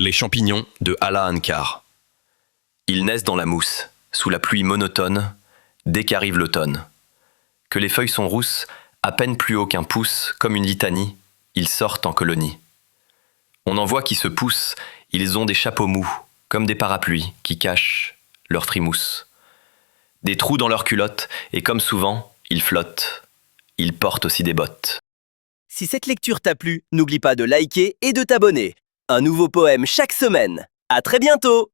Les champignons de Ala Ankar. Ils naissent dans la mousse, sous la pluie monotone, dès qu'arrive l'automne. Que les feuilles sont rousses, à peine plus haut qu'un pouce, comme une litanie, ils sortent en colonie. On en voit qui se poussent, ils ont des chapeaux mous, comme des parapluies qui cachent leur frimousse. Des trous dans leurs culottes, et comme souvent, ils flottent. Ils portent aussi des bottes. Si cette lecture t'a plu, n'oublie pas de liker et de t'abonner. Un nouveau poème chaque semaine. À très bientôt!